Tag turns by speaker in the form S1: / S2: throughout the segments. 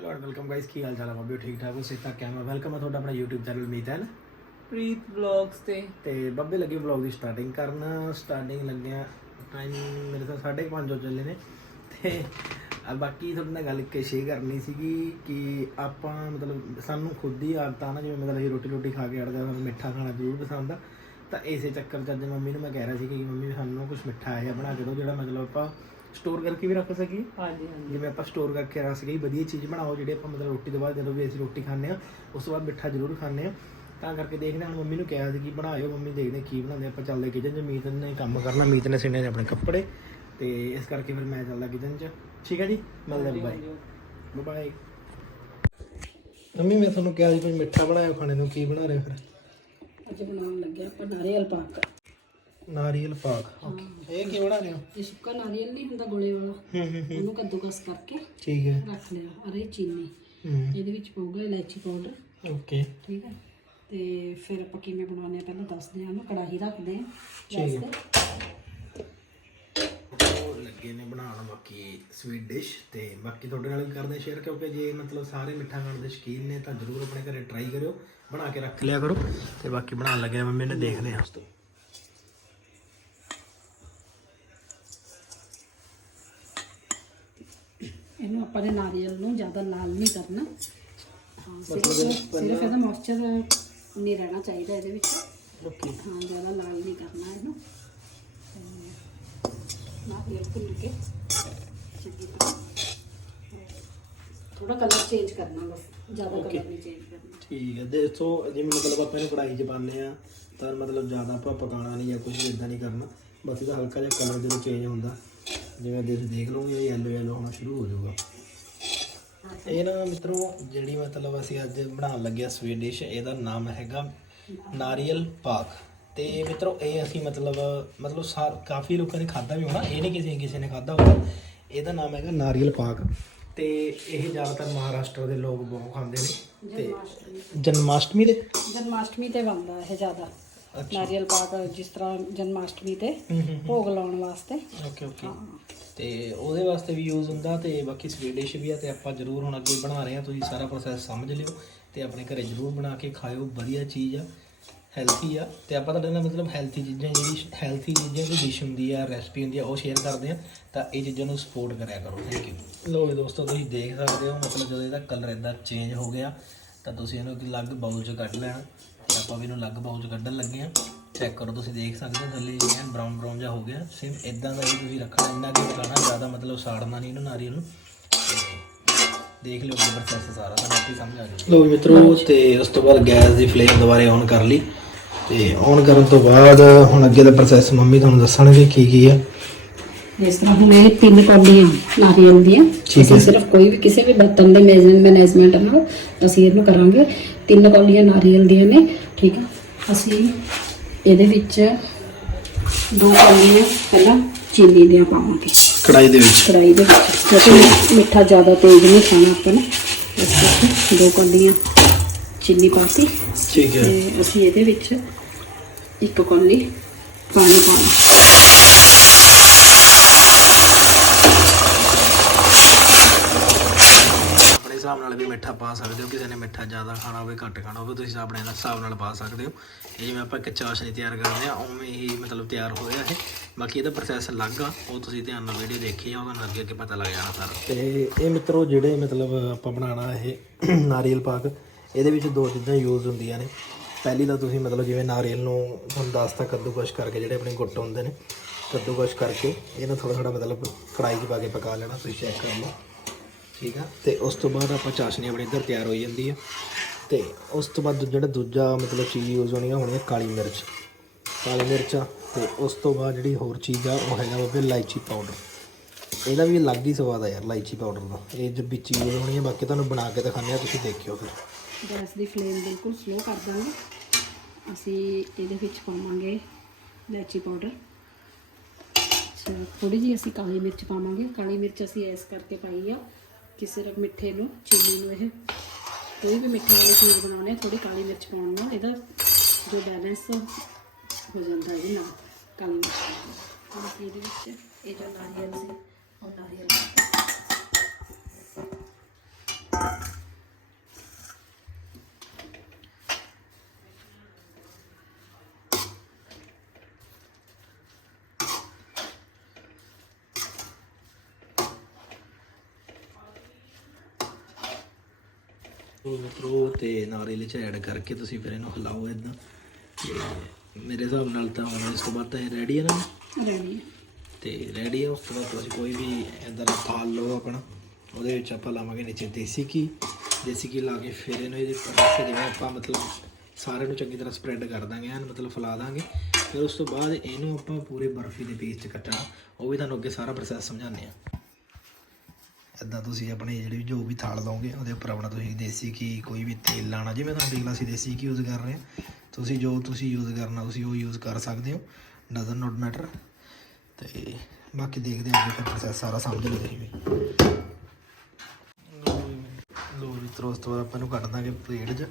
S1: Hello and welcome guys ਕੀ ਹਾਲ ਚਾਲ ਹੈ ਬਾਬਿਓ ਠੀਕ ਠਾਕ ਹੋ? ਸਿੱਧਾ ਕੈਮਰਾ ਵੈਲਕਮ ਹੈ ਤੁਹਾਡਾ ਆਪਣਾ YouTube ਚੈਨਲ ਮੀਤਨ
S2: ਪ੍ਰੀਤ ਵਲੌਗਸ ਤੇ।
S1: ਤੇ ਬੱਬੇ ਲੱਗੇ ਵਲੌਗ ਦੀ ਸਟਾਰਟਿੰਗ ਕਰਨ। ਸਟਾਰਟਿੰਗ ਲੱਗਿਆ ਟਾਈਮ ਮੇਰੇ ਤਾਂ 5:30 ਹੋ ਚੱਲੇ ਨੇ। ਤੇ ਆ ਬਾਕੀ ਤੁਹਾਡੇ ਨਾਲ ਗੱਲ ਕੇ ਸ਼ੇਅਰ ਕਰਨੀ ਸੀਗੀ ਕਿ ਆਪਾਂ ਮਤਲਬ ਸਾਨੂੰ ਖੁਦ ਹੀ ਆਦਤ ਆ ਨਾ ਜਿਵੇਂ ਮਤਲਬ ਅਸੀਂ ਰੋਟੀ ਰੋਟੀ ਖਾ ਕੇ ਅੜਦੇ ਹਾਂ ਸਾਨੂੰ ਮਿੱਠਾ ਖਾਣਾ ਜ਼ਰੂਰ ਪਸੰਦ ਆ। ਤਾਂ ਇਸੇ ਚੱਕਰ 'ਚ ਅੱਜ ਮੰਮੀ ਨੂੰ ਮੈਂ ਕਹਿ ਰਿਹਾ ਸੀ ਕਿ ਮੰਮੀ ਸਾਨੂੰ ਕੁਝ ਮਿੱਠਾ ਹੈ ਬਣਾ ਕੇ ਦਿਓ ਜਿਹੜਾ ਮਤਲਬ ਆਪਾਂ ਸਟੋਰ ਕਰਕੇ ਵੀ ਰੱਖ ਸਕੀਏ?
S2: ਹਾਂਜੀ ਹਾਂਜੀ।
S1: ਜਿਵੇਂ ਆਪਾਂ ਸਟੋਰ ਕਰਕੇ ਰੱਖ ਸਕੀ ਵਧੀਆ ਚੀਜ਼ ਬਣਾਓ ਜਿਹੜੇ ਆਪਾਂ ਮਤਲਬ ਰੋਟੀ ਤੋਂ ਬਾਅਦ ਜਦੋਂ ਵੀ ਅਸੀਂ ਰੋਟੀ ਖਾਂਦੇ ਆ ਉਸ ਤੋਂ ਬਾਅਦ ਮਿੱਠਾ ਜ਼ਰੂਰ ਖਾਂਦੇ ਆ ਤਾਂ ਕਰਕੇ ਦੇਖਦੇ ਹਾਂ ਮੰਮੀ ਨੂੰ ਕਿਹਾ ਸੀ ਕਿ ਬਣਾਇਓ ਮੰਮੀ ਦੇਖਦੇ ਕੀ ਬਣਾਉਂਦੇ। ਆਪਾਂ ਚੱਲਦੇ ਕਿਚਨ 'ਚ ਮੀਤ ਨੇ ਕੰਮ ਕਰਨਾ ਮੀਤ ਨੇ ਸਿੰਨੇ ਨੇ ਆਪਣੇ ਕੱਪੜੇ। ਤੇ ਇਸ ਕਰਕੇ ਫਿਰ ਮੈਂ ਚੱਲਦਾ ਕਿਚਨ 'ਚ। ਠੀਕ ਹੈ ਜੀ? ਮਿਲਦੇ ਬਾਏ ਬਾਏ ਮੰਮੀ ਮੈਂ ਤੁਹਾਨੂੰ ਕਿਹਾ ਸੀ ਕੋਈ ਮਿੱਠਾ ਬਣਾਇਓ ਖਾਣੇ ਨੂੰ ਕੀ ਬਣਾ ਰਹੇ ਫਿਰ?
S3: ਅੱਜ ਬਣਾਉਣ ਲੱਗਿਆ ਆਪਾਂ ਨਾਰੀਅਲ ਪਾਕ।
S1: ਨਾਰੀਅਲ ਪਾਕ। ਓਕੇ ਇਹ ਕੀ ਬਣਾ ਰਹੇ ਹੋ?
S3: ਇਹ ਸੁੱਕਾ ਨਾਰੀਅਲ ਨਹੀਂ ਹੁੰਦਾ ਗੋਲੇ ਵਾਲਾ।
S1: ਹੂੰ ਹੂੰ ਹੂੰ।
S3: ਉਹਨੂੰ ਕੱਦੂਕਸ ਕਰਕੇ
S1: ਠੀਕ ਹੈ।
S3: ਰੱਖ ਲਿਆ। ਅਰੇ ਚੀਨੀ।
S1: ਹੂੰ।
S3: ਇਹਦੇ ਵਿੱਚ ਪਾਊਗਾ ਇਲਾਇਚੀ ਪਾਊਡਰ।
S1: ਓਕੇ
S3: ਠੀਕ ਹੈ। ਤੇ ਫਿਰ ਆਪਾਂ ਕਿਵੇਂ ਬਣਾਉਂਦੇ ਆ ਪਹਿਲਾਂ ਦੱਸਦੇ ਹਾਂ ਉਹਨੂੰ। ਕੜਾਹੀ ਰੱਖਦੇ ਆ।
S1: ਠੀਕ ਹੈ। ਉਹ ਲੱਗੇ ਨੇ ਬਣਾਉਣ ਬਾਕੀ ਸਵੀਟ ਡਿਸ਼ ਤੇ ਬਾਕੀ ਤੁਹਾਡੇ ਨਾਲ ਵੀ ਕਰਦੇ ਸ਼ੇਅਰ ਕਿਉਂਕਿ ਜੇ ਮਤਲਬ ਸਾਰੇ ਮਿੱਠਾ ਖਾਣ ਦੇ ਸ਼ੌਕੀਨ ਨੇ ਤਾਂ ਜਰੂਰ ਆਪਣੇ ਘਰੇ ਟਰਾਈ ਕਰਿਓ। ਬਣਾ ਕੇ ਰੱਖ ਲਿਆ ਕਰੋ। ਤੇ ਬਾਕੀ ਬਣਾਉਣ ਲੱਗੇ ਨੇ ਮੰਮੀ ਨੇ ਦੇਖਦੇ ਹਾਂ ਉਸ ਤੋਂ
S3: ਇਹਨੂੰ ਆਪਾਂ ਨੇ ਨਾਰੀਅਲ ਨੂੰ ਜ਼ਿਆਦਾ ਲਾਲ ਨਹੀਂ ਕਰਨਾ। ਹਾਂ ਸਿਰਫ ਸਿਰਫ ਇਹਦਾ ਮੋਇਸਚਰ ਨਹੀਂ ਰਹਿਣਾ ਚਾਹੀਦਾ ਇਹਦੇ ਵਿੱਚ।
S1: ਓਕੇ
S3: ਹਾਂ ਜ਼ਿਆਦਾ ਲਾਲ ਨਹੀਂ ਕਰਨਾ ਇਹਨੂੰ। ਨਾਰੀਅਲ ਭੁੰਨ ਕੇ ਚੰਗੀ ਤਰ੍ਹਾਂ ਥੋੜਾ ਕਲਰ ਚੇਂਜ ਕਰਨਾ ਬਸ। ਜ਼ਿਆਦਾ. ਕਲਰ ਨਹੀਂ ਚੇਂਜ ਕਰਨਾ।
S1: ਠੀਕ ਹੈ। ਦੇਖੋ ਜਿਵੇਂ ਮਤਲਬ ਆਪਾਂ ਇਹਨੂੰ ਕੜਾਈ 'ਚ ਪਾਉਂਦੇ ਆ ਤਾਂ ਮਤਲਬ ਜ਼ਿਆਦਾ ਆਪਾਂ ਪਕਾਉਣਾ ਨਹੀਂ ਜਾਂ ਕੁਝ ਇਦਾਂ ਨਹੀਂ ਕਰਨਾ। ਬਸ ਇਹਦਾ ਹਲਕਾ ਜਿਹਾ ਕਲਰ ਜਦੋਂ ਚੇਂਜ ਹੁੰਦਾ ਜਿਵੇਂ ਦੇਖ ਲਓਗੇ ਇਹ ਯੈਲੋ ਯੈਲੋ ਹੋਣਾ ਸ਼ੁਰੂ ਹੋ ਜਾਊਗਾ। ਇਹ ਨਾ ਮਿੱਤਰੋ ਜਿਹੜੀ ਮਤਲਬ ਅਸੀਂ ਅੱਜ ਬਣਾਉਣ ਲੱਗੇ ਆ ਸਵੀਟ ਡਿਸ਼ ਇਹਦਾ ਨਾਮ ਹੈਗਾ ਨਾਰੀਅਲ ਪਾਕ। ਤੇ ਮਿੱਤਰੋ ਇਹ ਅਸੀਂ ਮਤਲਬ ਮਤਲਬ ਸਾ- ਕਾਫੀ ਲੋਕਾਂ ਨੇ ਖਾਦਾ ਵੀ ਹੋਣਾ ਇਹ ਨਹੀਂ ਕਿਸੇ ਕਿਸੇ ਨੇ ਖਾਦਾ ਹੋਣਾ। ਇਹਦਾ ਨਾਮ ਹੈਗਾ ਨਾਰੀਅਲ ਪਾਕ। ਤੇ ਇਹ ਜ਼ਿਆਦਾਤਰ ਮਹਾਰਾਸ਼ਟਰ ਦੇ ਲੋਕ ਬਹੁਤ ਖਾਂਦੇ ਨੇ। ਤੇ ਜਨਮਾਸ਼ਟਮੀ ਦੇ?
S3: ਜਨਮਾਸ਼ਟਮੀ ਤੇ ਬਣਦਾ ਇਹ ਜ਼ਿਆਦਾ। ਨਾਰੀਅਲ ਪਾਕ ਜਿਸ ਤਰ੍ਹਾਂ ਜਨਮਾਸ਼ਟਮੀ ਤੇ
S1: ਹੂੰ ਹੂੰ
S3: ਭੋਗ ਲਾਉਣ ਵਾਸਤੇ।
S1: Okay okay. ਤੇ ਉਹਦੇ ਵਾਸਤੇ ਵੀ ਯੂਜ਼ ਹੁੰਦਾ ਤੇ ਬਾਕੀ ਸਵੀਟ ਡਿਸ਼ ਵੀ ਆ ਤੇ ਆਪਾਂ ਜ਼ਰੂਰ ਹੁਣ ਅੱਗੇ ਬਣਾ ਰਹੇ ਆ ਤੁਸੀਂ ਸਾਰਾ ਪ੍ਰੋਸੈਸ ਸਮਝ ਲਿਓ ਤੇ ਆਪਣੇ ਘਰੇ ਜ਼ਰੂਰ ਬਣਾ ਕੇ ਖਾਇਓ। ਵਧੀਆ ਚੀਜ਼ ਆ ਹੈਲਥੀ ਆ। ਤੇ ਆਪਾਂ ਤੁਹਾਡੇ ਨਾਲ ਮਤਲਬ ਹੈਲਥੀ ਚੀਜ਼ਾਂ ਜਿਹੜੀ ਹੈਲਥੀ ਚੀਜ਼ਾਂ ਦੀ ਡਿਸ਼ ਹੁੰਦੀ ਆ ਰੈਸਪੀ ਹੁੰਦੀ ਆ ਉਹ ਸ਼ੇਅਰ ਕਰਦੇ ਆ ਤਾਂ ਇਹ ਚੀਜ਼ਾਂ ਨੂੰ ਸਪੋਰਟ ਕਰਿਆ ਕਰੋ। ਥੈਂਕ ਯੂ ਲੋ ਜੀ ਦੋਸਤੋ ਤੁਸੀਂ ਦੇਖ ਸਕਦੇ ਹੋ ਮਤਲਬ ਜਦੋਂ ਇਹਦਾ ਕਲਰ ਇਦਾਂ ਚੇਂਜ ਹੋ ਗਿਆ ਤਾਂ ਤੁਸੀਂ ਇਹਨੂੰ ਇੱਕ ਅਲੱਗ ਬਾਉਲ 'ਚ ਕੱਢ ਲੈਣਾ। ਆਪਾਂ ਵੀ ਇਹਨੂੰ ਅਲੱਗ ਬਾਉਲ 'ਚ ਕੱਢਣ ਲੱਗੇ ਆ ਚੈੱਕ ਕਰੋ ਤੁਸੀਂ ਦੇਖ ਸਕਦੇ ਹੋ ਥੱਲੇ ਇਹ ਬਰਾਊਨ ਬਰਾਊਨ ਜਿਹਾ ਹੋ ਗਿਆ। ਸੇਮ ਇਦਾਂ ਦਾ ਹੀ ਤੁਸੀਂ ਰੱਖਣਾ ਇੰਨਾ ਕਿ ਪਕਾਣਾ ਜ਼ਿਆਦਾ ਮਤਲਬ ਸਾੜਨਾ ਨਹੀਂ ਇਹਨੂੰ ਨਾਰੀਅਲ ਨੂੰ। ਦੇਖ ਲਿਓ ਪ੍ਰੋਸੈਸ ਸਾਰਾ ਤਾਂ ਆਪੇ ਸਮਝ ਆ ਜਾਊਗਾ। ਲੋ ਮਿੱਤਰੋ ਤੇ ਉਸ ਤੋਂ ਬਾਅਦ ਗੈਸ ਦੀ ਫਲੇਮ ਦੁਬਾਰੇ ਔਨ ਕਰ ਲਈ। ਤੇ ਔਨ ਕਰਨ ਤੋਂ ਬਾਅਦ ਹੁਣ ਅੱਗੇ ਦਾ ਪ੍ਰੋਸੈਸ ਮੰਮੀ ਤੁਹਾਨੂੰ ਦੱਸਣਗੇ ਕੀ ਕੀ ਆ।
S3: ਇਸ ਤਰ੍ਹਾਂ ਹੁਣ ਇਹ ਤਿੰਨ ਕੌਲੀਆਂ ਨਾਰੀਅਲ ਦੀਆਂ। ਅਸੀਂ ਸਿਰਫ ਕੋਈ ਵੀ ਕਿਸੇ ਵੀ ਬਰਤਨ ਦੇ ਮੈਨੇਜਮੈਂਟ ਨਾਲ ਅਸੀਂ ਇਹਨੂੰ ਕਰਾਂਗੇ। ਤਿੰਨ ਕੌਲੀਆਂ ਨਾਰੀਅਲ ਦੀਆਂ ਨੇ ਠੀਕ ਆ? ਅਸੀਂ ਇਹਦੇ ਵਿੱਚ ਦੋ ਕੌਲੀਆਂ ਪਹਿਲਾਂ ਚੀਨੀ ਦੀਆਂ ਪਾਵਾਂਗੇ।
S1: ਕੜਾਈ ਦੇ ਵਿੱਚ?
S3: ਕੜਾਈ ਦੇ ਵਿੱਚ ਕਿਉਂਕਿ ਮਿੱਠਾ ਜ਼ਿਆਦਾ ਤੇਜ਼ ਨਹੀਂ ਖਾਣਾ ਆਪਾਂ ਨੇ। ਇਸ ਕਰਕੇ ਦੋ ਕੌਲੀਆਂ ਚੀਨੀ ਪਾਤੀ।
S1: ਠੀਕ ਹੈ।
S3: ਤੇ ਅਸੀਂ ਇਹਦੇ ਵਿੱਚ ਇੱਕ ਕੌਲੀ ਪਾਣੀ ਪਾਉਣਾ
S1: ਆਪਣੇ ਹਿਸਾਬ ਨਾਲ ਵੀ ਮਿੱਠਾ ਪਾ ਸਕਦੇ ਹੋ, ਕਿਸੇ ਨੇ ਮਿੱਠਾ ਜ਼ਿਆਦਾ ਖਾਣਾ ਹੋਵੇ, ਘੱਟ ਖਾਣਾ ਹੋਵੇ, ਤੁਸੀਂ ਆਪਣੇ ਹਿਸਾਬ ਨਾਲ ਪਾ ਸਕਦੇ ਹੋ। ਇਹ ਜਿਵੇਂ ਆਪਾਂ ਇੱਕ ਚਾਸ਼ਨੀ ਤਿਆਰ ਕਰਦੇ ਆ ਉਵੇਂ ਹੀ ਮਤਲਬ ਤਿਆਰ ਹੋਇਆ ਇਹ। ਬਾਕੀ ਇਹਦਾ ਪ੍ਰੋਸੈਸ ਅਲੱਗ ਆ, ਉਹ ਤੁਸੀਂ ਧਿਆਨ ਨਾਲ ਵੀਡੀਓ ਦੇਖੀ ਆ ਉਹਦਾ ਅੱਗੇ ਅੱਗੇ ਪਤਾ ਲੱਗ ਜਾਣਾ ਸਾਰਾ। ਤੇ ਇਹ ਮਿੱਤਰੋ, ਜਿਹੜੇ ਮਤਲਬ ਆਪਾਂ ਬਣਾਉਣਾ ਇਹ ਨਾਰੀਅਲ ਪਾਕ, ਇਹਦੇ ਵਿੱਚ ਦੋ ਚੀਜ਼ਾਂ ਯੂਜ਼ ਹੁੰਦੀਆਂ ਨੇ। ਪਹਿਲੀ ਤਾਂ ਤੁਸੀਂ ਮਤਲਬ ਜਿਵੇਂ ਨਾਰੀਅਲ ਨੂੰ ਤੁਹਾਨੂੰ ਦੱਸਤਾ ਕੱਦੂਕਸ਼ ਕਰਕੇ ਜਿਹੜੇ ਆਪਣੇ ਗੁੱਟ ਹੁੰਦੇ ਨੇ, ਕੱਦੂਕਸ਼ ਕਰਕੇ ਇਹਨੂੰ ਥੋੜਾ ਥੋੜਾ ਮਤਲਬ ਕੜਾਈ 'ਚ ਪਾ ਕੇ ਪਕਾ ਲੈਣਾ, ਤੁਸੀਂ ਚੈੱਕ ਕਰ ਲਓ। ਠੀਕ ਆ? ਤੇ ਉਸ ਤੋਂ ਬਾਅਦ ਆਪਾਂ ਚਾਸ਼ਨੀ ਆਪਣੀ ਇੱਧਰ ਤਿਆਰ ਹੋਈ ਜਾਂਦੀ ਆ। ਤੇ ਉਸ ਤੋਂ ਬਾਅਦ ਜਿਹੜਾ ਦੂਜਾ ਮਤਲਬ ਚੀਜ਼ ਯੂਜ਼ ਹੋਣੀ ਆ ਹੋਣੀ ਆ ਕਾਲੀ ਮਿਰਚ। ਕਾਲੀ ਮਿਰਚ ਆ, ਤੇ ਉਸ ਤੋਂ ਬਾਅਦ ਜਿਹੜੀ ਹੋਰ ਚੀਜ਼ ਆ, ਉਹ ਹੈਗਾ ਉਹ ਇਲਾਇਚੀ ਪਾਊਡਰ ਇਹਦਾ ਵੀ ਅਲੱਗ ਹੀ ਸਵਾਦ ਆ ਯਾਰ, ਇਲਾਇਚੀ ਪਾਊਡਰ ਦਾ। ਇਹ ਜੋ ਵਿੱਚ ਯੂਜ਼ ਹੋਣੀ ਆ, ਬਾਕੀ ਤੁਹਾਨੂੰ ਬਣਾ ਕੇ ਦਿਖਾਉਂਦੇ ਆ, ਤੁਸੀਂ ਦੇਖਿਓ ਫਿਰ।
S3: ਗੈਸ ਦੀ ਫਲੇਮ ਬਿਲਕੁਲ ਸਲੋ ਕਰ ਦਾਂਗੇ। ਅਸੀਂ ਇਹਦੇ ਵਿੱਚ ਪਾਵਾਂਗੇ ਇਲਾਇਚੀ ਪਾਊਡਰ ਅੱਛਾ ਥੋੜੀ ਜਿਹੀ ਅਸੀਂ ਕਾਲੀ ਮਿਰਚ ਪਾਵਾਂਗੇ। ਕਾਲੀ ਮਿਰਚ ਅਸੀਂ ਇਸ ਕਰਕੇ ਪਾਈ ਆ। ਕਿ ਸਿਰਫ ਮਿੱਠੇ ਨੂੰ, ਚੀਨੀ ਨੂੰ ਇਹ ਕੋਈ ਵੀ ਮਿੱਠੇ ਵਾਲੀ ਚੀਜ਼ ਬਣਾਉਣੇ ਥੋੜੀ ਕਾਲੀ ਮਿਰਚ ਪਾਉਣ ਨਾਲ ਇਹਦਾ ਜੋ ਬੈਲੈਂਸ ਹੋ ਜਾਂਦਾ ਇਹਦੇ ਨਾਲ, ਕਾਲੀ ਮਿਰਚ ਹੁਣ ਇਹਦੇ ਵਿੱਚ ਇਹ ਜੋ ਨਾਰੀਅਲ ਸੀ, ਉਹ ਨਾਰੀਅਲ ਪਾ ਦਿੱਤਾ।
S1: ਉਹ ਮਿੱਤਰੋ ਤੇ ਨਾਰੀਅਲ ਚ ਐਡ ਕਰਕੇ ਤੁਸੀਂ ਫਿਰ ਇਹਨੂੰ ਹਿਲਾਓ ਇਦਾਂ ਮੇਰੇ ਹਿਸਾਬ ਨਾਲ ਤਾਂ ਹੁਣ ਇਸ ਤੋਂ ਬਾਅਦ ਤਾਂ ਇਹ ਰੈਡੀ ਹੈ ਨਾ।
S3: ਰੈਡੀ
S1: ਤੇ ਰੈਡੀ ਹੈ ਉਸ ਤੋਂ ਬਾਅਦ ਤੁਸੀਂ ਕੋਈ ਵੀ ਇਦਾਂ ਦਾ ਥਾਲ ਲਓ ਆਪਣਾ। ਉਹਦੇ ਵਿੱਚ ਆਪਾਂ ਲਾਵਾਂਗੇ ਨੀਚੇ ਦੇਸੀ ਘੀ। ਦੇਸੀ ਘੀ ਲਾ ਕੇ ਫਿਰ ਇਹਨੂੰ ਇਹਦੇ ਪਾਸੇ ਜਿਵੇਂ ਆਪਾਂ ਮਤਲਬ ਸਾਰੇ ਨੂੰ ਚੰਗੀ ਤਰ੍ਹਾਂ ਸਪਰੈਡ ਕਰ ਦਾਂਗੇ ਐਨ ਮਤਲਬ ਫੈਲਾ ਦਾਂਗੇ। ਫਿਰ ਉਸ ਤੋਂ ਬਾਅਦ ਇਹਨੂੰ ਆਪਾਂ ਪੂਰੇ ਬਰਫੀ ਦੇ ਪੀਸ 'ਚ ਕੱਟਣਾ। ਉਹ ਵੀ ਤੁਹਾਨੂੰ ਅੱਗੇ ਸਾਰਾ ਪ੍ਰੋਸੈਸ ਸਮਝਾਉਂਦੇ ਆ ਇਦਾਂ ਤੁਸੀਂ ਆਪਣੇ ਜਿਹੜੀ ਜੋ ਵੀ ਥਾਲ ਲਓਗੇ, ਉਹਦੇ ਉੱਪਰ ਆਪਣਾ ਤੁਸੀਂ ਦੇਸੀ ਘੀ, ਕੋਈ ਵੀ ਤੇਲ ਲਾਣਾ ਜਿਵੇਂ ਤੁਹਾਨੂੰ ਦੇਖ ਲਾ ਅਸੀਂ ਦੇਸੀ ਘੀ ਯੂਜ਼ ਕਰ ਰਹੇ ਹਾਂ, ਤੁਸੀਂ ਜੋ ਤੁਸੀਂ ਯੂਜ਼ ਕਰਨਾ, ਤੁਸੀਂ ਉਹ ਯੂਜ਼ ਕਰ ਸਕਦੇ ਹੋ ਡਜ਼ਨ ਨੋਟ ਮੈਟਰ ਤੇ ਬਾਕੀ ਦੇਖਦੇ ਹਾਂ ਅੱਗੇ ਪ੍ਰੋਸੈਸ ਸਾਰਾ ਸਮਝ ਲਓ ਤੁਸੀਂ ਵੀ। ਲੋ ਵੀ ਤਰੋਸ ਤੋਂ ਬਾਅਦ ਆਪਾਂ ਨੂੰ ਕੱਢ ਦਾਂਗੇ ਪਲੇਟ 'ਚ।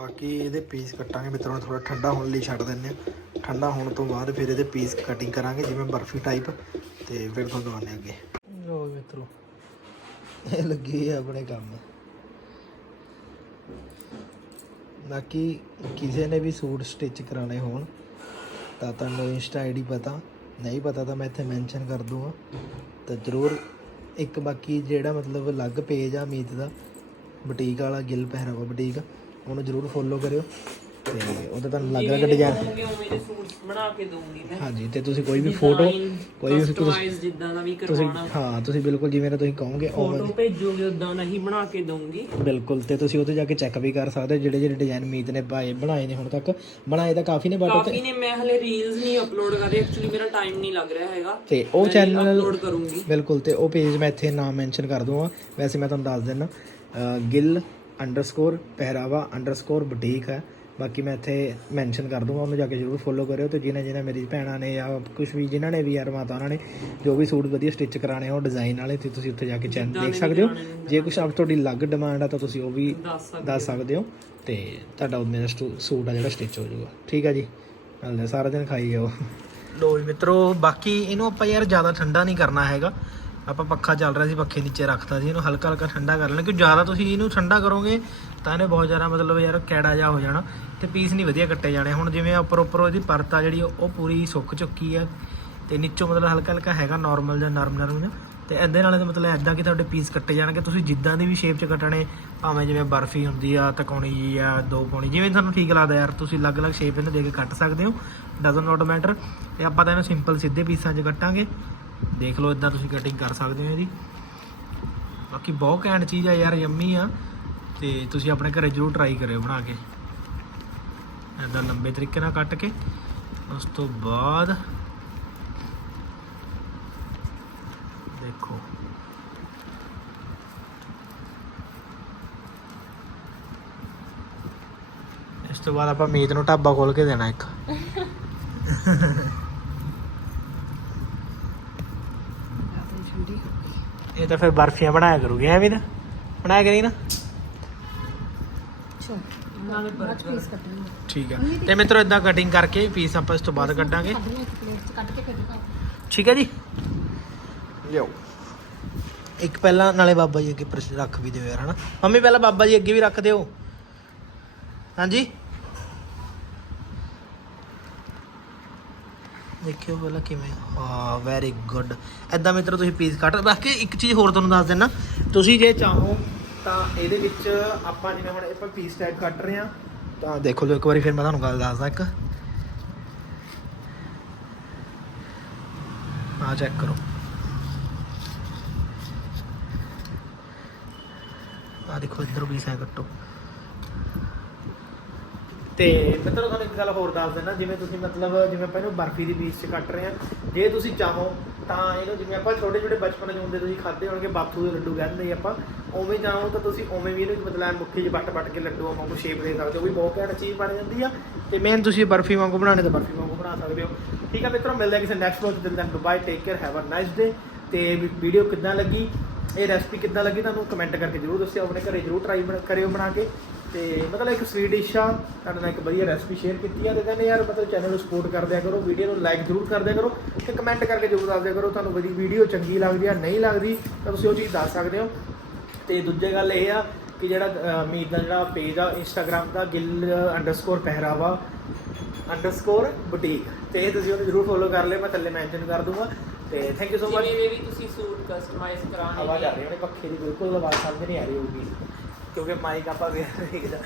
S1: ਬਾਕੀ ਇਹਦੇ ਪੀਸ ਕੱਟਾਂਗੇ ਮਿੱਤਰੋਂ ਥੋੜਾ ਠੰਡਾ ਹੋਣ ਲਈ ਛੱਡ ਦਿੰਦੇ ਹਾਂ। ਠੰਡਾ ਹੋਣ ਤੋਂ ਬਾਅਦ ਫਿਰ ਇਹਦੇ ਪੀਸ ਕਟਿੰਗ ਕਰਾਂਗੇ, ਜਿਵੇਂ ਬਰਫੀ ਟਾਈਪ ਤੇ ਫਿਰ ਤੁਹਾਨੂੰ ਆਨੇ ਅੱਗੇ। ਲੋ ਮਿੱਤਰੋ, ਇਹ ਲੱਗੀ ਹੈ ਆਪਣੇ ਕੰਮ। ਬਾਕੀ ਕਿਸੇ ਨੇ ਵੀ ਸੂਟ ਸਟਿਚ ਕਰਾਣੇ ਹੋਣ, ਤਾਂ ਤੁਹਾਨੂੰ ਇੰਸਟਾ ਆਈਡੀ ਪਤਾ। ਨਹੀਂ ਪਤਾ ਤਾਂ ਮੈਂ ਇੱਥੇ ਮੈਂਸ਼ਨ ਕਰ ਦੂੰਗਾ। ਤਾਂ ਜ਼ਰੂਰ ਇੱਕ ਬਾਕੀ ਜਿਹੜਾ ਮਤਲਬ ਅਲੱਗ ਪੇਜ ਆ ਮੀਤ ਦਾ, ਬੁਟੀਕ ਵਾਲਾ ਗਿੱਲ ਪਹਿਰਾਵਾ ਬੁਟੀਕ। ਉਹਨੂੰ ਜ਼ਰੂਰ ਫੋਲੋ ਕਰਿਓ। ਤੇ ਉਹਦਾ ਤੁਹਾਨੂੰ ਲੱਗ ਰਿਹਾ ਡਿਜ਼ਾਈਨ
S2: ਕਹੋਗੇ ਉਵੇਂ ਦੇ ਸੂਟਸ ਬਣਾ ਕੇ ਦਊਂਗੀ ਮੈਂ।
S1: ਹਾਂਜੀ ਤੇ ਤੁਸੀਂ ਕੋਈ ਵੀ ਫੋਟੋ ਕੋਈ ਵੀ ਤੁਸੀਂ
S2: ਕਸਟਮਾਈਜ਼ ਜਿੱਦਾਂ ਦਾ ਵੀ
S1: ਤੁਸੀਂ
S2: ਕਰਵਾਉਣਾ।
S1: ਹਾਂ ਤੁਸੀਂ ਬਿਲਕੁਲ ਜਿਵੇਂ ਦਾ ਤੁਸੀਂ ਕਹੋਗੇ ਉਵੇਂ
S2: ਫੋਟੋ ਭੇਜੋਗੇ ਉਦਾਂ ਦਾ ਹੀ ਬਣਾ ਕੇ ਦਊਂਗੀ।
S1: ਬਿਲਕੁਲ ਤੇ ਤੁਸੀਂ ਉੱਥੇ ਜਾ ਕੇ ਚੈੱਕ ਵੀ ਕਰ ਸਕਦੇ ਹੋ ਜਿਹੜੇ ਜਿਹੜੇ ਡਿਜ਼ਾਈਨ ਮੀਤ ਨੇ ਪਾਏ ਬਣਾਏ ਨੇ ਹੁਣ ਤੱਕ। ਬਣਾਏ ਤਾਂ ਕਾਫੀ ਨੇ ਬਟ
S2: ਕਾਫੀ ਨੇ ਮੈਂ ਹਲੇ ਰੀਲਸ ਨਹੀਂ ਅਪਲੋਡ ਕਰ ਰਹੀ ਐਕਚੁਅਲੀ ਮੇਰਾ ਟਾਈਮ ਨਹੀਂ ਲੱਗ ਰਿਹਾ ਹੈਗਾ।
S1: ਤੇ ਉਹ ਚੈਨਲ
S2: ਅਪਲੋਡ ਕਰੂੰਗੀ।
S1: ਬਿਲਕੁਲ ਤੇ ਉਹ ਪੇਜ ਮੈਂ ਇੱਥੇ ਨਾਮ ਮੈਂਸ਼ਨ ਕਰ ਦੂੰਗਾ ਵੈਸੇ ਮੈਂ ਤੁਹਾਨੂੰ ਦੱਸ ਦਿੰਦਾ Gill underscore Pehrawa underscore boutique ਹੈ। ਬਾਕੀ ਮੈਂ ਇੱਥੇ ਮੈਂਸ਼ਨ ਕਰ ਦੂੰਗਾ ਉਹਨੂੰ ਜਾ ਕੇ ਜਰੂਰ ਫੋਲੋ ਕਰਿਓ ਤੇ ਜਿਹਨੇ ਜਿਹਨੇ ਮੇਰੀ ਭੈਣਾਂ ਨੇ ਜਾਂ ਕੁਝ ਵੀ ਜਿਨ੍ਹਾਂ ਨੇ ਵੀ ਯਾਰ ਮਾਤਾ ਉਹਨਾਂ ਨੇ ਜੋ ਵੀ ਸੂਟ ਵਧੀਆ ਸਟਿਚ ਕਰਾਣੇ ਆ ਉਹ ਡਿਜ਼ਾਈਨ ਵਾਲੇ ਤੇ ਤੁਸੀਂ ਉੱਥੇ ਜਾ ਕੇ ਚੈੱਕ ਦੇਖ ਸਕਦੇ ਹੋ। ਜੇ ਕੁਝ ਆਪ ਤੁਹਾਡੀ ਅਲੱਗ ਡਿਮਾਂਡ ਆ ਤਾਂ ਤੁਸੀਂ ਉਹ ਵੀ
S2: ਦੱਸ ਸਕਦੇ
S1: ਹੋ। ਤੇ ਤੁਹਾਡਾ ਉਹਨੇ ਦਾ ਸਟੂ- ਸੂਟ ਆ ਜਿਹੜਾ ਸਟਿਚ ਹੋ ਜਾਊਗਾ। ਠੀਕ ਆ ਜੀ। ਹਲੇ ਸਾਰਾ ਦਿਨ ਖਾਈ ਜਾਓ। ਲੋ ਮਿੱਤਰੋ ਬਾਕੀ ਇਹਨੂੰ ਆਪਾਂ ਯਾਰ ਜ਼ਿਆਦਾ ਠੰਡਾ ਨਹੀਂ ਕਰਨਾ ਹੈਗਾ। ਆਪਾਂ ਪੱਖਾ ਚੱਲ ਰਿਹਾ ਸੀ, ਪੱਖੇ ਨੀਚੇ ਰੱਖਤਾ ਸੀ, ਇਹਨੂੰ ਹਲਕਾ ਹਲਕਾ ਠੰਡਾ ਕਰ ਲੈਣਾ। ਕਿਉਂਕਿ ਜ਼ਿਆਦਾ ਤੁਸੀਂ ਇਹਨੂੰ ਠੰਡਾ ਕਰੋਗੇ, ਤਾਂ ਇਹਨੇ ਬਹੁਤ ਜ਼ਿਆਦਾ ਮਤਲਬ ਯਾਰ ਕੈੜਾ ਜਾ ਹੋ ਜਾਣਾ ਤੇ ਪੀਸ ਨਹੀਂ ਵਧੀਆ ਕੱਟੇ ਜਾਣੇ। ਹੁਣ ਜਿਵੇਂ ਉੱਪਰ ਉੱਪਰ ਉਹਦੀ ਪਰਤ ਆ ਜਿਹੜੀ, ਉਹ ਪੂਰੀ ਸੁੱਕ ਚੁੱਕੀ ਆ ਤੇ ਨੀਚੋਂ ਮਤਲਬ ਹਲਕਾ ਹਲਕਾ ਹੈਗਾ ਨਾਰਮਲ ਜਾਂ ਨਰਮ ਨਰਮ ਜਿਹਾ। ਤੇ ਇਹਦੇ ਨਾਲ ਤਾਂ ਮਤਲਬ ਐਦਾਂ ਕਿ ਤੁਹਾਡੇ ਪੀਸ ਕੱਟੇ ਜਾਣਗੇ। ਤੁਸੀਂ ਜਿੱਦਾਂ ਦੀ ਵੀ ਸ਼ੇਪ 'ਚ ਕੱਟਣੇ, ਭਾਵੇਂ ਜਿਵੇਂ ਬਰਫੀ ਹੁੰਦੀ ਆ, ਤਕੌਣੀ ਜੀ ਆ, ਦੋ ਕੋਣੀ ਜਿਵੇਂ ਤੁਹਾਨੂੰ ਠੀਕ ਲੱਗਦਾ ਯਾਰ, ਤੁਸੀਂ ਅਲੱਗ-ਅਲੱਗ ਸ਼ੇਪ ਇਹਨੂੰ ਦੇ ਕੇ ਕੱਟ ਸਕਦੇ ਹੋ ਡਜ਼ਨ ਨਾਟ ਮੈਟਰ ਤੇ ਆਪਾਂ ਤਾਂ ਇਹਨੂੰ ਸਿੰਪਲ ਸਿੱਧੇ ਪੀਸਾਂ 'ਚ ਕੱਟਾਂਗੇ। ਦੇਖ ਲਓ ਇਦਾਂ ਤੁਸੀਂ ਕਟਿੰਗ ਕਰ ਸਕਦੇ ਹੋ ਇਹਦੀ। ਬਾਕੀ ਬਹੁਤ ਘੈਂਟ ਚੀਜ਼ ਆ ਯਾਰ, ਯੰਮੀ ਆ। ਤੇ ਤੁਸੀਂ ਆਪਣੇ ਘਰੇ ਜ਼ਰੂਰ ਟਰਾਈ ਕਰਿਓ ਬਣਾ ਕੇ। ਇਦਾਂ ਲੰਬੇ ਤਰੀਕੇ ਨਾਲ ਕੱਟ ਕੇ, ਉਸ ਤੋਂ ਬਾਅਦ ਦੇਖੋ। ਇਸ ਤੋਂ ਬਾਅਦ ਆਪਾਂ ਮੀਤ ਨੂੰ ਢਾਬਾ ਖੋਲ ਕੇ ਦੇਣਾ ਇੱਕ। ਇਹ ਤਾਂ ਫਿਰ ਬਰਫੀਆਂ ਬਣਾਇਆ ਕਰੂਗੇ ਐਵੇਂ ਨਾ? ਬਣਾਇਆ ਕਰੀ ਨਾ?
S3: ਨਾਲੇ ਪੀਸ
S1: ਠੀਕ ਆ। ਤੇ ਮਿੱਤਰੋ ਇਦਾਂ ਕਟਿੰਗ ਕਰਕੇ ਪੀਸ ਆਪਾਂ ਇਸ ਤੋਂ ਬਾਅਦ ਕੱਢਾਂਗੇ
S3: ਕੱਢ ਲਿਆ ਇੱਕ ਪਲੇਟ 'ਚ ਕੱਢ ਕੇ ਫਿਰ ਦਿਖਾਓ।
S1: ਠੀਕ ਹੈ ਜੀ? ਲਿਓ ਇੱਕ ਪਹਿਲਾਂ ਨਾਲੇ ਬਾਬਾ ਜੀ ਅੱਗੇ ਪ੍ਰਸ਼ ਰੱਖ ਵੀ ਦਿਓ ਯਾਰ ਹਨਾ? ਮੰਮੀ ਪਹਿਲਾਂ ਬਾਬਾ ਜੀ ਅੱਗੇ ਵੀ ਰੱਖ ਦਿਓ। ਹਾਂਜੀ? ਦੇਖਿਓ ਪਹਿਲਾਂ ਕਿਵੇਂ। ਹਾਂ ਵੈਰੀ ਗੁੱਡ ਐਦਾਂ ਮਿੱਤਰੋ, ਤੁਸੀਂ ਪੀਸ ਕੱਟ ਬਾਕੀ ਇੱਕ ਚੀਜ਼ ਹੋਰ ਤੁਹਾਨੂੰ ਦੱਸ ਦਿੰਨਾ। ਤੁਸੀਂ ਜੇ ਚਾਹੋ ਤਾਂ ਇਹਦੇ ਵਿੱਚ ਆਪਾਂ ਜਿਵੇਂ ਹੁਣ ਆਪਾਂ ਪੀਸ ਟਾਈਪ ਕੱਟ ਰਹੇ ਆ ਤਾਂ ਦੇਖੋ ਲਓ ਇੱਕ ਵਾਰੀ ਫਿਰ ਮੈਂ ਤੁਹਾਨੂੰ ਗੱਲ ਦੱਸਦਾ ਇੱਕ। ਆ ਚੈੱਕ ਕਰੋ। ਆ ਦੇਖੋ ਇੱਧਰ ਪੀਸ ਹੈ ਕੱਟੋ। ਤੇ ਮਿੱਤਰੋ ਤੁਹਾਨੂੰ ਇੱਕ ਗੱਲ ਹੋਰ ਦੱਸ ਦਿੰਦਾ, ਜਿਵੇਂ ਤੁਸੀਂ ਮਤਲਬ ਜਿਵੇਂ ਆਪਾਂ ਇਹਨੂੰ ਬਰਫੀ ਦੀ ਪੀਸ 'ਚ ਕੱਟ ਰਹੇ ਆ ਜੇ ਤੁਸੀਂ ਚਾਹੋ ਤਾਂ ਇਹਨੂੰ ਜਿਵੇਂ ਆਪਾਂ ਛੋਟੇ ਛੋਟੇ ਬਚਪਨ 'ਚ ਹੁੰਦੇ ਤੁਸੀਂ ਖਾਦੇ ਹੋਣਗੇ ਬਾਥੂ ਦੇ ਲੱਡੂ ਕਹਿੰਦੇ ਸੀ ਆਪਾਂ, ਉਵੇਂ ਚਾਹੋ ਤਾਂ ਤੁਸੀਂ ਉਵੇਂ ਵੀ ਇਹਨੂੰ ਮਤਲਬ ਮੁੱਠੀ 'ਚ ਵੱਟ ਵੱਟ ਕੇ ਲੱਡੂਆਂ ਵਾਂਗੂ ਸ਼ੇਪ ਦੇ ਸਕਦੇ ਹੋ ਵੀ ਬਹੁਤ ਘੈਂਟ ਚੀਜ਼ ਬਣ ਜਾਂਦੀ ਆ। ਤੇ ਮੇਨ ਤੁਸੀਂ ਬਰਫੀ ਵਾਂਗੂ ਬਣਾਉਣੇ ਤਾਂ ਬਰਫੀ ਵਾਂਗੂ ਬਣਾ ਸਕਦੇ ਹੋ। ਠੀਕ ਆ ਮਿੱਤਰੋ, ਮਿਲਦੇ ਕਿਸੇ ਨੈਕਸਟ ਵਲੌਗ ਦਿਨ ਤੱਕ bye take care have a nice day ਤੇ ਵੀਡੀਓ ਕਿੱਦਾਂ ਲੱਗੀ, ਇਹ ਰੈਸਪੀ ਕਿੱਦਾਂ ਲੱਗੀ, ਤੁਹਾਨੂੰ ਕਮੈਂਟ ਕਰਕੇ ਜਰੂਰ ਦੱਸਿਓ, ਆਪਣੇ ਘਰੇ ਜਰੂਰ ਟਰਾਈ ਕਰਿਓ ਬਣਾ ਕੇ। ਤੇ ਮਤਲਬ ਇੱਕ ਸਵੀਟ ਡਿਸ਼ ਆ ਤੁਹਾਡੇ ਨਾਲ ਇੱਕ ਵਧੀਆ ਰੈਸਪੀ ਸ਼ੇਅਰ ਕੀਤੀ ਆ ਤੇ ਕਹਿੰਦੇ ਯਾਰ ਮਤਲਬ ਚੈਨਲ ਨੂੰ ਸਪੋਰਟ ਕਰ ਦਿਆ ਕਰੋ ਵੀਡੀਓ ਨੂੰ ਲਾਈਕ ਜਰੂਰ ਕਰ ਦਿਆ ਕਰੋ ਤੇ ਕਮੈਂਟ ਕਰਕੇ ਜਰੂਰ ਦੱਸ ਦਿਆ ਕਰੋ ਤੁਹਾਨੂੰ ਵਧੀਆ ਵੀਡੀਓ ਚੰਗੀ ਲੱਗਦੀ ਆ ਨਹੀਂ ਲੱਗਦੀ ਤਾਂ ਤੁਸੀਂ ਉਹ ਚੀਜ਼ ਦੱਸ ਸਕਦੇ ਹੋ। ਤੇ ਦੂਜੀ ਗੱਲ ਇਹ ਆ ਕਿ ਜਿਹੜਾ ਮੀਤ ਦਾ ਜਿਹੜਾ ਪੇਜ ਆ ਇੰਸਟਾਗ੍ਰam ਦਾ ਗਿੱਲ ਅੰਡਰਸਕੋਰ ਬੁਟੀਕ ਤੇ ਇਹ ਤੁਸੀਂ ਉਹਨੂੰ ਜਰੂਰ ਫੋਲੋ ਕਰ ਲਿਓ ਮੈਂ ਥੱਲੇ ਮੈਂਸ਼ਨ ਕਰ ਦੂੰਗਾ। ਤੇ ਥੈਂਕ ਯੂ ਸੋ ਮਚ
S2: ਜਿਵੇਂ ਵੀ ਤੁਸੀਂ ਸੂਟ ਕਸਟਮਾਈਜ਼ ਕਰਾਣੇ
S1: ਆਵਾਜ਼ ਆ ਰਹੀ ਹੈ ਪੱਖੇ ਦੀ ਬਿਲਕੁਲ ਆਵਾਜ਼ ਸਮਝ ਨਹੀਂ ਆ ਰਹੀ ਹੋਊਗੀ। ਕਿਉਂਕਿ ਮਾਈਕ ਆਪਾਂ ਵੇਖ ਦੇਖਦਾ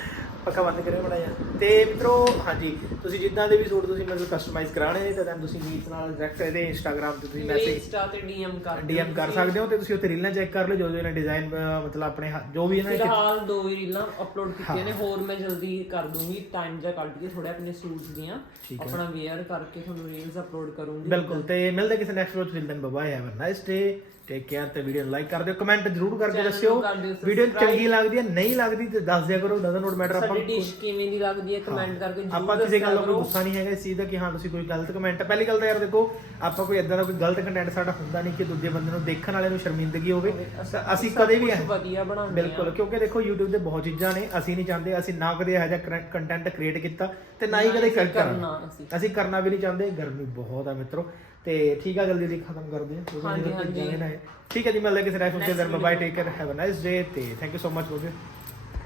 S1: ਪੱਖਾ ਬੰਦ ਕਰਿਓ ਬੜਾ ਜਿਹਾ। ਤੇ ਮਿੱਤਰੋ ਹਾਂਜੀ ਤੁਸੀਂ ਜਿੱਦਾਂ ਦੇ ਵੀ ਸੂਟ ਤੁਸੀਂ ਮਤਲਬ ਕਸਟਮਾਈਜ਼ ਕਰਾਣੇ ਨੇ ਤਾਂ ਤੁਸੀਂ ਮੀਤ ਨਾਲ ਡਾਇਰੈਕਟ ਇਹਦੇ ਇੰਸਟਾਗ੍ਰam ਤੇ ਤੁਸੀਂ ਮੈਸੇਜ
S2: ਇੰਸਟਾ ਤੇ ਡੀਐਮ ਕਰ
S1: ਡੀਐਮ ਕਰ। ਸਕਦੇ ਹੋ ਤੇ ਤੁਸੀਂ ਉੱਥੇ ਰੀਲਾਂ ਚੈੱਕ ਕਰ ਲਓ ਜੋ ਜੋ ਇਹਨਾਂ ਡਿਜ਼ਾਈਨ ਮਤਲਬ ਆਪਣੇ ਜੋ ਵੀ ਇਹਨਾਂ ਨੇ
S2: ਫਿਲਹਾਲ ਦੋ ਹੀ ਰੀਲਾਂ ਅਪਲੋਡ ਕੀਤੀਆਂ ਨੇ ਹੋਰ ਮੈਂ ਜਲਦੀ ਕਰ ਦੂੰਗੀ ਟਾਈਮ ਜਿਹਾ ਕੱਢ ਕੇ ਥੋੜੇ ਆਪਣੇ ਸੂਟਸ ਦੀਆਂ ਆਪਣਾ ਵੇਅਰ ਕਰਕੇ ਤੁਹਾਨੂੰ ਰੀਲਸ ਅਪਲੋਡ ਕਰੂੰਗੀ।
S1: ਬਿਲਕੁਲ ਤੇ ਮਿਲਦੇ ਕਿਸੇ ਨੈਕਸਟ ਵੀਡੀਓ ਵਿੱਚ ਦਿਨ bye have a nice day take care ਤੇ ਵੀਡੀਓ ਨੂੰ ਲਾਈਕ ਕਰ ਦਿਓ ਕਮੈਂਟ ਜ਼ਰੂਰ ਕਰਕੇ
S2: Channel
S1: ਦੱਸਿਓ।
S2: ਨੂੰ ਕਰ ਦਿਓ
S1: ਵੀਡੀਓ
S2: subscribe।
S1: ਚੰਗੀ ਲੱਗਦੀ ਹੈ ਨਹੀਂ ਲੱਗਦੀ ਤੇ ਦੱਸ ਦਿਆ ਕਰੋ ਡਸਨਟ ਨੋਟ ਮੈਟਰ ਆਪਾਂ
S2: ਸਾਡੀ ਡਿਸ਼ ਕਿਵੇਂ ਦੀ ਲੱਗਦੀ ਹੈ ਕਮੈਂਟ ਕਰਕੇ ਜ਼ਰੂਰ
S1: ਆਪਾਂ ਕਿਸੇ ਗੱਲ ਦਾ ਕੋਈ। ਗੁੱਸਾ ਨਹੀਂ ਹੈਗਾ ਇਸ ਚੀਜ਼ ਦਾ ਕਿ ਹਾਂ ਤੁਸੀਂ ਕੋਈ ਗਲਤ ਕਮੈਂਟ ਪਹਿਲੀ ਗੱਲ ਤਾਂ ਯਾਰ ਦੇਖੋ ਆਪਾਂ ਕੋਈ ਇਦਾਂ ਦਾ ਕੋਈ ਗਲਤ ਕੰਟੈਂਟ ਸਾਡਾ ਹੁੰਦਾ ਨਹੀਂ ਕਿ ਦੂਜੇ ਬੰਦੇ ਨੂੰ ਦੇਖਣ ਵਾਲੇ ਨੂੰ ਸ਼ਰਮਿੰਦਗੀ ਹੋਵੇ। ਤਾਂ ਅਸੀਂ ਕਦੇ ਵੀ ਇਹ-
S2: ਵਧੀਆ ਬਣਾਉਂਦੇ
S1: ਬਿਲਕੁਲ ਕਿਉਂਕਿ ਦੇਖੋ YouTube ਤੇ ਬਹੁਤ ਚੀਜ਼ਾਂ ਨੇ ਅਸੀਂ ਨਹੀਂ ਚਾਹੁੰਦੇ ਅਸੀਂ ਨਾ ਕਦੇ ਇਹੋ ਜਿਹਾ ਕੰਟੈਂਟ ਕ੍ਰੀਏਟ ਕੀਤਾ ਤੇ ਨਾ ਹੀ ਕਦੇ ਕਰਨਾ।
S2: ਅਸੀਂ।
S1: ਅਸੀਂ ਕਰਨਾ ਵੀ ਨਹੀਂ ਚਾਹੁੰਦੇ ਗਰਮੀ ਬਹੁਤ ਆ ਮਿੱਤਰੋ। ਤੇ ਠੀਕ ਆ ਜਲਦੀ ਜਲਦੀ ਖਤਮ ਕਰਦੇ ਹਾਂ
S2: ਹਾਂਜੀ, ਹਾਂਜੀ।
S1: ਜਾਣਾ ਹੈ। ਠੀਕ ਹੈ ਜੀ ਮਿਲਦੇ ਕਿਸੇ next video bye
S2: video।
S1: Take care have a nice day ਤੇ ਥੈਂਕ ਯੂ ਸੋ ਮਚ ਬੋਗੇ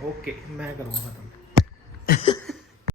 S1: ਓਕੇ ਮੈਂ ਕਰੂੰਗਾ ਖਤਮ